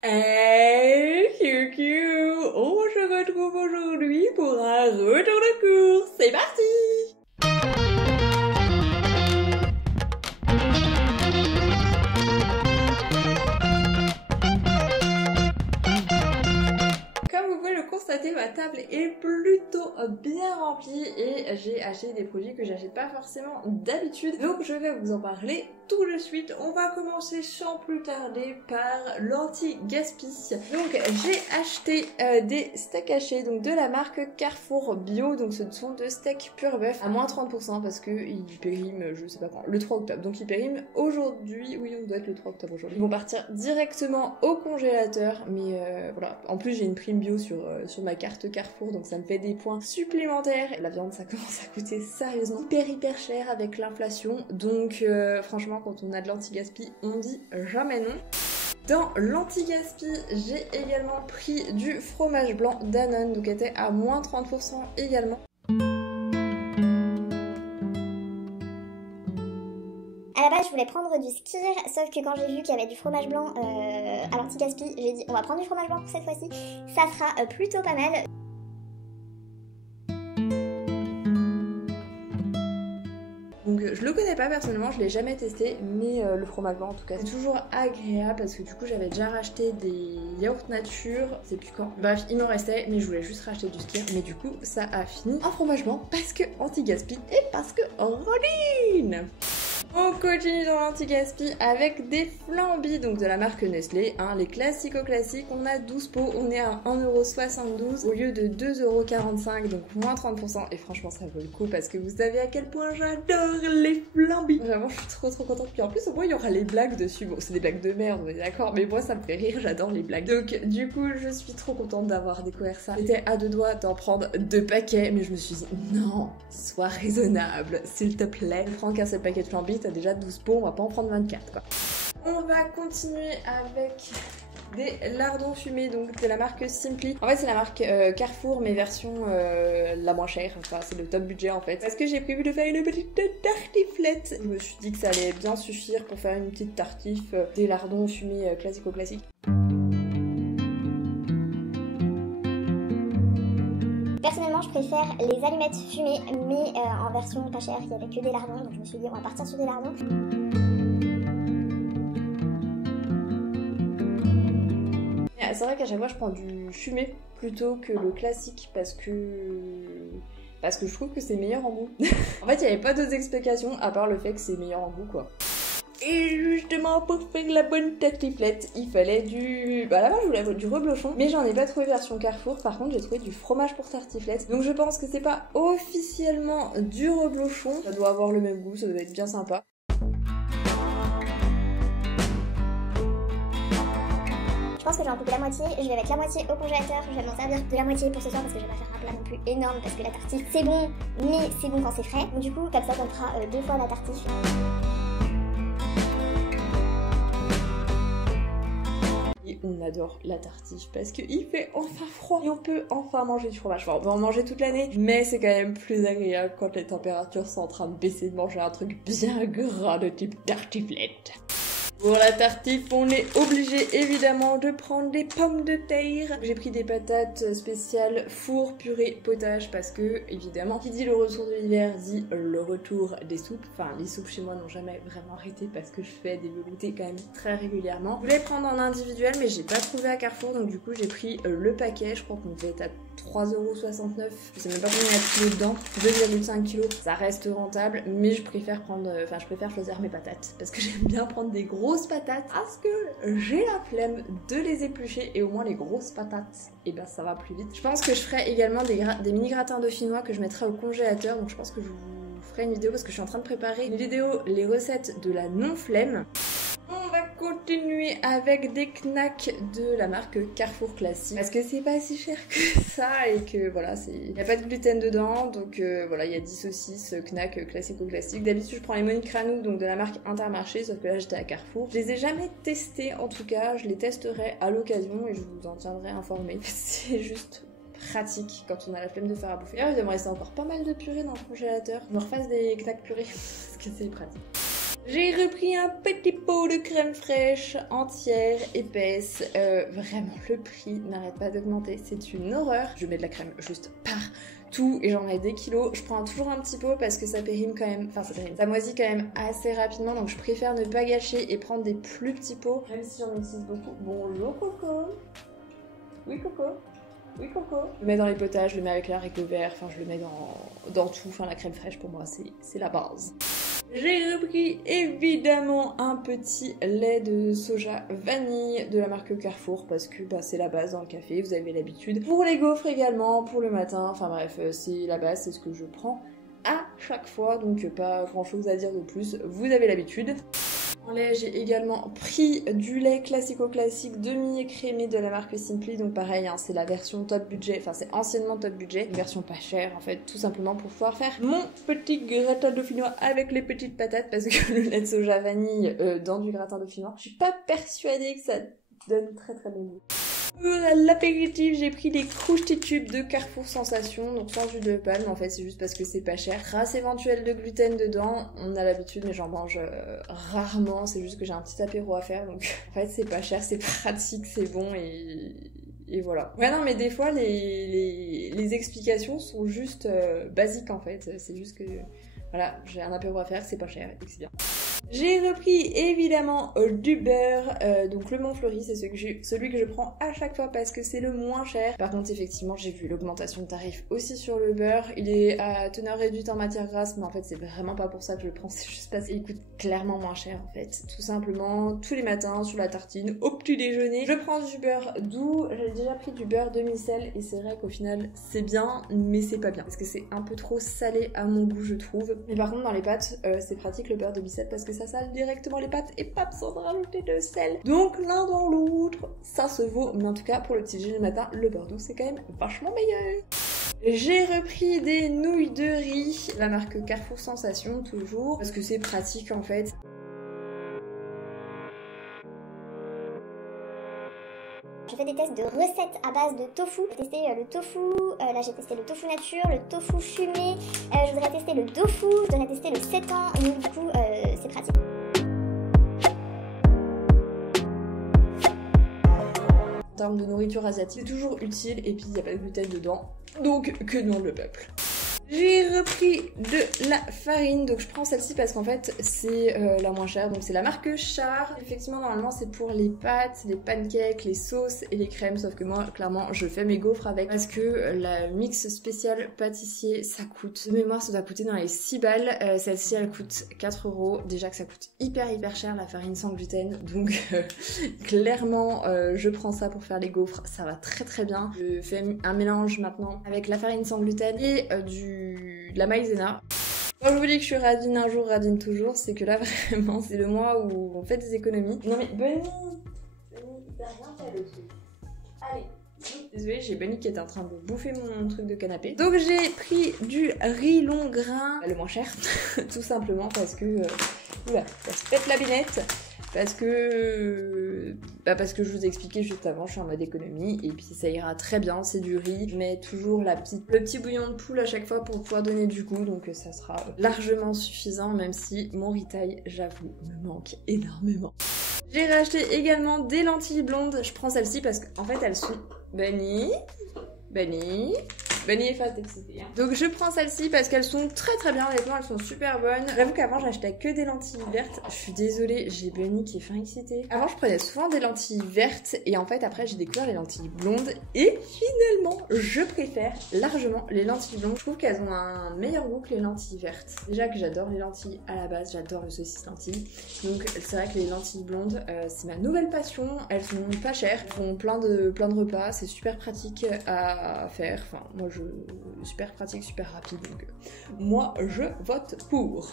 Hey, QQ, on se retrouve aujourd'hui pour un retour de course. C'est parti! Comme vous pouvez le constater, ma table est plutôt bien remplie et j'ai acheté des produits que j'achète pas forcément d'habitude. Donc je vais vous en parler tout de suite. On va commencer sans plus tarder par l'anti-gaspi. Donc j'ai acheté des steaks hachés donc de la marque Carrefour Bio. Donc ce sont de steaks pur bœuf à moins 30% parce que ils périment, je sais pas quand, le 3 octobre. Donc ils périment aujourd'hui. Oui, on doit être le 3 octobre aujourd'hui. Ils vont partir directement au congélateur. Mais voilà. En plus j'ai une prime bio sur ma carte Carrefour, donc ça me fait des points supplémentaires. La viande ça commence à coûter sérieusement hyper cher avec l'inflation. Donc franchement quand on a de l'anti-gaspi, on dit jamais non. Dans l'anti-gaspi, j'ai également pris du fromage blanc Danone, donc était à moins 30% également. À la base, je voulais prendre du skyr, sauf que quand j'ai vu qu'il y avait du fromage blanc à l'anti-gaspi, j'ai dit on va prendre du fromage blanc pour cette fois-ci, ça sera plutôt pas mal. Donc je le connais pas personnellement, je l'ai jamais testé, mais le fromage blanc en tout cas c'est toujours agréable parce que du coup j'avais déjà racheté des yaourts nature, c'est plus quand. Bref, il m'en restait, mais je voulais juste racheter du skyr, mais du coup ça a fini en fromage blanc parce que anti-gaspi et parce que Roline. On continue dans l'anti-gaspi avec des flambis, donc de la marque Nestlé, hein, les classiques-classiques, on a 12 pots, on est à 1,72€ au lieu de 2,45€, donc moins 30%, et franchement ça vaut le coup parce que vous savez à quel point j'adore les flambis. Vraiment je suis trop contente, puis en plus au moins il y aura les blagues dessus, bon c'est des blagues de merde, on est d'accord, mais moi ça me fait rire, j'adore les blagues. Donc du coup je suis trop contente d'avoir découvert ça. J'étais à deux doigts d'en prendre 2 paquets, mais je me suis dit non, sois raisonnable, s'il te plaît. Je prends qu'un seul paquet de flambis, t'as déjà 12 pots, on va pas en prendre 24 quoi. On va continuer avec des lardons fumés, donc de la marque Simply. En fait c'est la marque Carrefour mais version la moins chère, enfin c'est le top budget en fait. Parce que j'ai prévu de faire une petite tartiflette. Je me suis dit que ça allait bien suffire pour faire une petite tartif, des lardons fumés classico-classiques. Personnellement, je préfère les allumettes fumées, mais en version pas chère, il y avait que des lardons, donc je me suis dit on va partir sur des lardons. C'est vrai qu'à chaque fois je prends du fumé plutôt que le classique parce que je trouve que c'est meilleur en goût. En fait il n'y avait pas d'autres explications à part le fait que c'est meilleur en goût quoi. Et justement pour faire la bonne tartiflette, il fallait du... Bah là-bas je voulais du reblochon, mais j'en ai pas trouvé version Carrefour, par contre j'ai trouvé du fromage pour tartiflette. Donc je pense que c'est pas officiellement du reblochon, ça doit avoir le même goût, ça doit être bien sympa. Je pense que j'en coupe la moitié, je vais mettre la moitié au congélateur, je vais m'en servir de la moitié pour ce soir parce que je vais pas faire un plat non plus énorme parce que la tartif c'est bon, mais c'est bon quand c'est frais. Donc du coup comme ça on fera 2 fois la tartif. Et on adore la tartif parce qu'il fait enfin froid et on peut enfin manger du fromage. Enfin, on peut en manger toute l'année, mais c'est quand même plus agréable quand les températures sont en train de baisser de manger un truc bien gras de type tartiflette. Pour la tartif, on est obligé évidemment de prendre des pommes de terre. J'ai pris des patates spéciales four, purée, potage parce que évidemment qui dit le retour de l'hiver dit le retour des soupes. Enfin les soupes chez moi n'ont jamais vraiment arrêté parce que je fais des veloutés quand même très régulièrement. Je voulais prendre en individuel mais j'ai pas trouvé à Carrefour donc du coup j'ai pris le paquet. Je crois qu'on devait être à 3,69€. Je sais même pas combien il y a de kilos dedans. 2,5 kg. Ça reste rentable mais je préfère choisir mes patates parce que j'aime bien prendre des grosses patates parce que j'ai la flemme de les éplucher et au moins les grosses patates et ben ça va plus vite. Je pense que je ferai également des mini gratins dauphinois que je mettrai au congélateur donc je pense que je vous ferai une vidéo parce que je suis en train de préparer une vidéo les recettes de la non-flemme. On va continuer avec des knacks de la marque Carrefour classique parce que c'est pas si cher que ça et que voilà, il n'y a pas de gluten dedans donc voilà, il y a 10 saucisses knacks classico-classiques. D'habitude je prends les Monique Ranou donc de la marque Intermarché sauf que là j'étais à Carrefour. Je les ai jamais testés en tout cas, je les testerai à l'occasion et je vous en tiendrai informé. C'est juste pratique quand on a la flemme de faire à bouffer. D'ailleurs il me reste encore pas mal de purée dans le congélateur. Je me refasse des knacks purée parce que c'est pratique. J'ai repris un petit pot de crème fraîche entière, épaisse. Vraiment, le prix n'arrête pas d'augmenter. C'est une horreur. Je mets de la crème juste partout et j'en mets des kilos. Je prends toujours un petit pot parce que ça périme quand même. Enfin, ça moisit quand même assez rapidement. Donc, je préfère ne pas gâcher et prendre des plus petits pots. Même si j'en utilise beaucoup. Bonjour, Coco. Oui, Coco. Oui, Coco. Je le mets dans les potages, je le mets avec l'haricot vert. Enfin, je le mets dans tout. Enfin, la crème fraîche, pour moi, c'est la base. J'ai repris évidemment un petit lait de soja vanille de la marque Carrefour parce que c'est la base dans le café, vous avez l'habitude. Pour les gaufres également, pour le matin, enfin bref, c'est la base, c'est ce que je prends à chaque fois, donc pas grand chose à dire de plus, vous avez l'habitude. En lait, j'ai également pris du lait classico-classique demi-écrémé de la marque Simply, donc pareil, hein, c'est la version top budget, enfin c'est anciennement top budget, une version pas chère en fait, tout simplement pour pouvoir faire mon petit gratin dauphinois avec les petites patates, parce que le lait de soja vanille dans du gratin dauphinois, je suis pas persuadée que ça donne très bon goût. Pour l'apéritif, j'ai pris des croustitubes de Carrefour Sensation, donc sans huile de palme, en fait c'est juste parce que c'est pas cher. Trace éventuelle de gluten dedans, on a l'habitude mais j'en mange rarement, c'est juste que j'ai un petit apéro à faire, donc en fait c'est pas cher, c'est pratique, c'est bon et voilà. Ouais non mais des fois les explications sont juste basiques en fait, c'est juste que voilà, j'ai un apéro à faire, c'est pas cher et c'est bien. J'ai repris évidemment du beurre, donc le Montfleury, c'est celui que je prends à chaque fois parce que c'est le moins cher. Par contre effectivement j'ai vu l'augmentation de tarif aussi sur le beurre, il est à teneur réduite en matière grasse mais en fait c'est vraiment pas pour ça que je le prends, c'est juste parce qu'il coûte clairement moins cher en fait. Tout simplement tous les matins sur la tartine au petit déjeuner, je prends du beurre doux, j'ai déjà pris du beurre demi-sel et c'est vrai qu'au final c'est bien mais c'est pas bien parce que c'est un peu trop salé à mon goût je trouve. Mais par contre dans les pâtes c'est pratique le beurre demi-sel parce que ça sale directement les pâtes et pas besoin de rajouter de sel. Donc l'un dans l'autre, ça se vaut. Mais en tout cas pour le petit déjeuner le matin, le beurre doux c'est quand même vachement meilleur. J'ai repris des nouilles de riz, la marque Carrefour Sensation toujours, parce que c'est pratique en fait. J'ai fait des tests de recettes à base de tofu. J'ai testé le tofu, là j'ai testé le tofu nature, le tofu fumé, je voudrais tester le tofu, je voudrais tester le 7 ans, donc du coup c'est pratique. En termes de nourriture asiatique, c'est toujours utile et puis il n'y a pas de gluten dedans, donc que demande le peuple. J'ai repris de la farine, donc je prends celle-ci parce qu'en fait c'est la moins chère, donc c'est la marque Char. Effectivement normalement c'est pour les pâtes, les pancakes, les sauces et les crèmes, sauf que moi clairement je fais mes gaufres avec parce que la mix spéciale pâtissier ça coûte, de mémoire ça doit coûter dans les 6 balles, celle-ci elle coûte 4 €, déjà que ça coûte hyper cher la farine sans gluten, donc clairement je prends ça pour faire les gaufres, ça va très bien. Je fais un mélange maintenant avec la farine sans gluten et de la maïzena. Quand je vous dis que je suis radine un jour, radine toujours, c'est que là vraiment c'est le mois où on fait des économies. Non mais Bunny, t'as rien fait le truc. Allez. Désolée, j'ai Bunny qui est en train de bouffer mon truc de canapé. Donc j'ai pris du riz long grain, le moins cher, tout simplement parce que oula, ça se pète la binette. Parce que je vous ai expliqué juste avant, je suis en mode économie et puis ça ira très bien, c'est du riz. Je mets toujours le petit bouillon de poule à chaque fois pour pouvoir donner du goût, donc ça sera largement suffisant, même si mon riz taille, j'avoue, me manque énormément. J'ai racheté également des lentilles blondes, je prends celles-ci parce qu'en fait elles sont... Bunny est face excitée. Donc je prends celles-ci parce qu'elles sont très bien, honnêtement elles sont super bonnes. J'avoue qu'avant j'achetais que des lentilles vertes, je suis désolée, j'ai Bunny qui est fin excitée. Avant je prenais souvent des lentilles vertes et en fait après j'ai découvert les lentilles blondes et finalement je préfère largement les lentilles blondes. Je trouve qu'elles ont un meilleur goût que les lentilles vertes. Déjà que j'adore les lentilles à la base, j'adore le saucisse lentilles. Donc c'est vrai que les lentilles blondes c'est ma nouvelle passion, elles sont pas chères, elles font plein de repas, c'est super pratique à faire. Enfin moi super pratique, super rapide, donc moi je vote pour.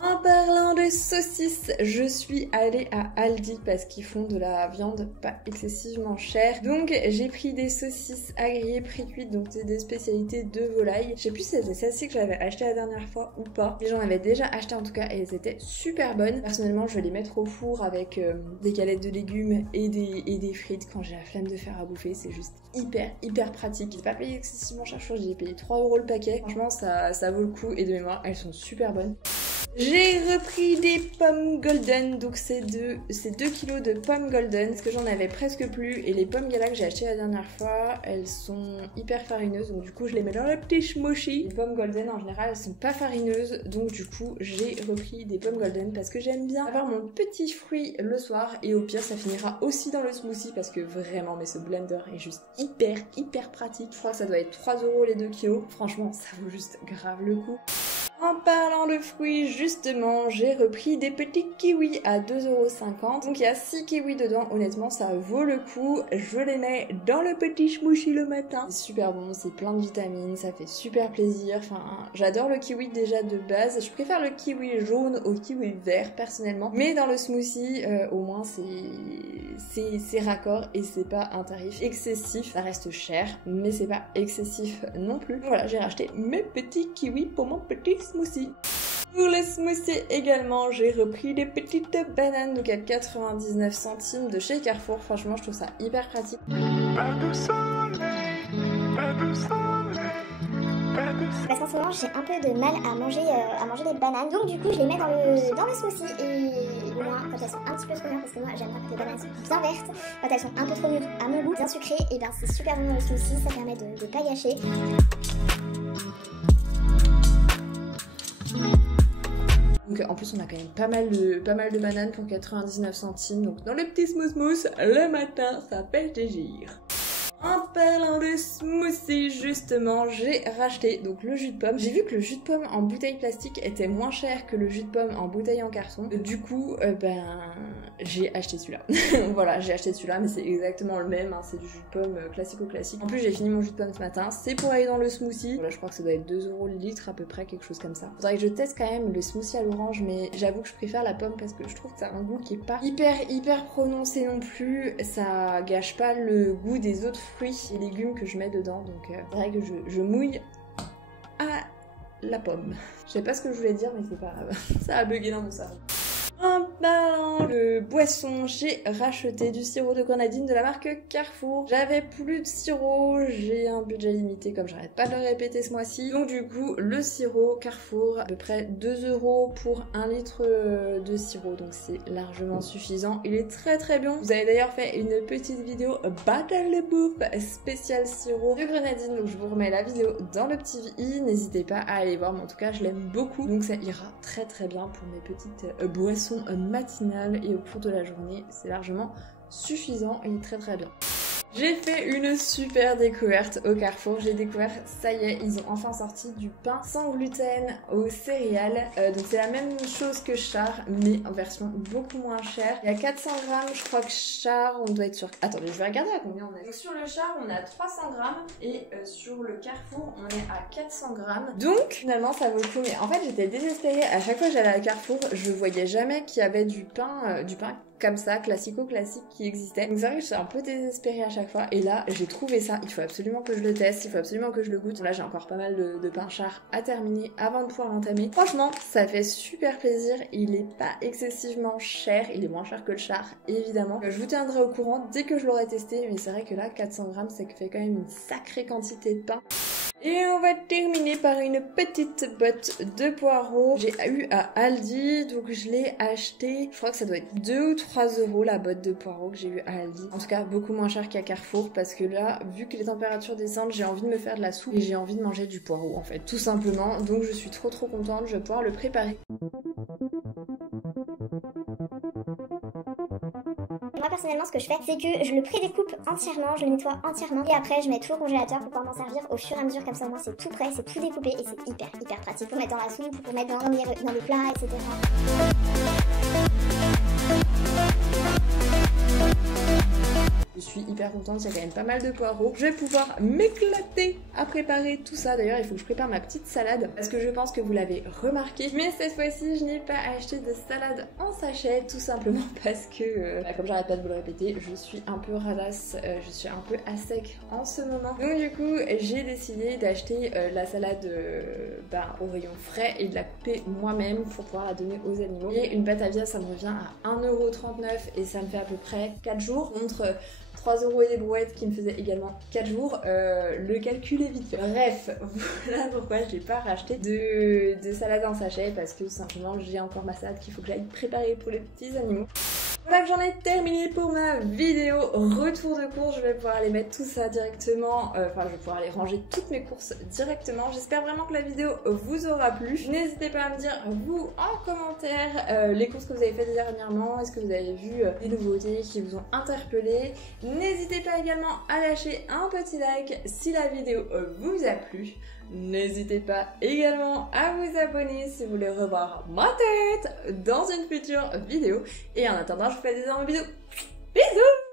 En parlant de saucisses, je suis allée à Aldi parce qu'ils font de la viande pas excessivement chère. Donc j'ai pris des saucisses à griller pré-cuites, donc c'est des spécialités de volaille. Je sais plus si c'était celle-ci que j'avais acheté la dernière fois ou pas, mais j'en avais déjà acheté en tout cas et elles étaient super bonnes. Personnellement je vais les mettre au four avec des galettes de légumes et des frites quand j'ai la flemme de faire à bouffer, c'est juste hyper pratique. J'ai pas payé excessivement cher, je crois que j'ai payé 3 € le paquet. Franchement ça vaut le coup et de mémoire elles sont super bonnes. J'ai repris des pommes golden, donc c'est 2 kilos de pommes golden, parce que j'en avais presque plus, et les pommes gala que j'ai achetées la dernière fois, elles sont hyper farineuses, donc du coup je les mets dans le petit smoshi. Les pommes golden en général elles sont pas farineuses, donc du coup j'ai repris des pommes golden parce que j'aime bien avoir mon petit fruit le soir, et au pire ça finira aussi dans le smoothie parce que vraiment mais ce blender est juste hyper pratique. Je crois que ça doit être 3 € les 2 kilos, franchement ça vaut juste grave le coup. En parlant de fruits, justement, j'ai repris des petits kiwis à 2,50 €. Donc il y a 6 kiwis dedans, honnêtement ça vaut le coup. Je les mets dans le petit smoothie le matin. C'est super bon, c'est plein de vitamines, ça fait super plaisir. Enfin, j'adore le kiwi déjà de base. Je préfère le kiwi jaune au kiwi vert personnellement. Mais dans le smoothie, au moins c'est raccord et c'est pas un tarif excessif. Ça reste cher, mais c'est pas excessif non plus. Voilà, j'ai racheté mes petits kiwis pour mon petit smoothie. Pour le smoothie également, j'ai repris des petites bananes donc à 99 centimes de chez Carrefour. Franchement, je trouve ça hyper pratique. Parce qu'en ce moment j'ai un peu de mal à manger des bananes, donc du coup je les mets dans le smoothie, et au moins quand elles sont un petit peu trop mûres, parce que moi j'aime bien quand les bananes sont bien vertes, quand elles sont un peu trop mûres à mon goût, bien sucrées, et ben c'est super bon dans le smoothie, ça permet de pas gâcher. Donc en plus on a quand même pas mal de bananes pour 99 centimes, donc dans le petit smooth le matin ça fait plaisir. En parlant de smoothie, justement, j'ai racheté donc le jus de pomme. J'ai vu que le jus de pomme en bouteille plastique était moins cher que le jus de pomme en bouteille en carton. Du coup, j'ai acheté celui-là. Voilà, j'ai acheté celui-là, mais c'est exactement le même. Hein, c'est du jus de pomme classique. En plus, j'ai fini mon jus de pomme ce matin. C'est pour aller dans le smoothie. Voilà, je crois que ça doit être 2 € le litre à peu près, quelque chose comme ça. Faudrait que je teste quand même le smoothie à l'orange, mais j'avoue que je préfère la pomme parce que je trouve que ça a un goût qui est pas hyper prononcé non plus. Ça gâche pas le goût des autres fruits et légumes que je mets dedans, donc c'est vrai que je mouille à la pomme. Je sais pas ce que je voulais dire, mais c'est pas grave. Ça a bugué dans mon cerveau. En parlant de boisson, j'ai racheté du sirop de grenadine de la marque Carrefour. J'avais plus de sirop, j'ai un budget limité comme j'arrête pas de le répéter ce mois-ci. Donc du coup, le sirop Carrefour, à peu près 2 € pour 1 litre de sirop. Donc c'est largement suffisant. Il est très bon. Vous avez d'ailleurs fait une petite vidéo Battle de bouffe spécial sirop de grenadine. Donc je vous remets la vidéo dans le petit i. N'hésitez pas à aller voir, mais en tout cas je l'aime beaucoup. Donc ça ira très bien pour mes petites boissons matinale, et au cours de la journée c'est largement suffisant et très bien. J'ai fait une super découverte au Carrefour. J'ai découvert, ça y est, ils ont enfin sorti du pain sans gluten aux céréales. Donc c'est la même chose que Char, mais en version beaucoup moins chère. Il y a 400 grammes, je crois que Char, on doit être sur... Attendez, je vais regarder à combien on est. Donc sur le Char, on a 300 grammes et sur le Carrefour, on est à 400 grammes. Donc finalement, ça vaut le coup. Mais en fait, j'étais désespérée. À chaque fois que j'allais à Carrefour, je voyais jamais qu'il y avait du pain comme ça, classique qui existait. Donc c'est vrai que j'étais un peu désespérée à chaque fois. Et là, j'ai trouvé ça. Il faut absolument que je le teste. Il faut absolument que je le goûte. Là, j'ai encore pas mal de pain Char à terminer avant de pouvoir l'entamer. Franchement, ça fait super plaisir. Il est pas excessivement cher. Il est moins cher que le Char, évidemment. Je vous tiendrai au courant dès que je l'aurai testé. Mais c'est vrai que là, 400 grammes, ça fait quand même une sacrée quantité de pain. Et on va terminer par une petite botte de poireaux. J'ai eu à Aldi, donc je l'ai acheté. Je crois que ça doit être 2 ou 3 € la botte de poireaux que j'ai eu à Aldi. En tout cas, beaucoup moins cher qu'à Carrefour, parce que là, vu que les températures descendent, j'ai envie de me faire de la soupe et j'ai envie de manger du poireau en fait, tout simplement. Donc je suis trop contente, je vais pouvoir le préparer. Moi personnellement ce que je fais c'est que je le prédécoupe entièrement, je le nettoie entièrement et après je mets tout au congélateur pour pouvoir m'en servir au fur et à mesure, comme ça au moins c'est tout prêt, c'est tout découpé et c'est hyper pratique pour mettre dans la soupe, pour mettre dans les plats, etc. Je suis hyper contente, il y a quand même pas mal de poireaux. Je vais pouvoir m'éclater à préparer tout ça. D'ailleurs, il faut que je prépare ma petite salade parce que je pense que vous l'avez remarqué. Mais cette fois-ci, je n'ai pas acheté de salade en sachet, tout simplement parce que, comme j'arrête pas de vous le répéter, je suis un peu radasse, je suis un peu à sec en ce moment. Donc du coup, j'ai décidé d'acheter la salade au rayon frais et de la couper moi-même pour pouvoir la donner aux animaux. Et une pâte à viande, ça me revient à 1,39 € et ça me fait à peu près 4 jours contre 3€ et des brouettes qui me faisait également 4 jours. Le calcul est vite fait. Bref, voilà pourquoi je n'ai pas racheté de salade en sachet, parce que simplement j'ai encore ma salade qu'il faut que j'aille préparer pour les petits animaux. Voilà que j'en ai terminé pour ma vidéo retour de course. Je vais pouvoir aller mettre tout ça directement, enfin je vais pouvoir aller ranger toutes mes courses directement. J'espère vraiment que la vidéo vous aura plu. N'hésitez pas à me dire vous en commentaire les courses que vous avez faites dernièrement. Est-ce que vous avez vu des nouveautés qui vous ont interpellé? N'hésitez pas également à lâcher un petit like si la vidéo vous a plu. N'hésitez pas également à vous abonner si vous voulez revoir ma tête dans une future vidéo. Et en attendant, je vous fais des énormes bisous. Bisous!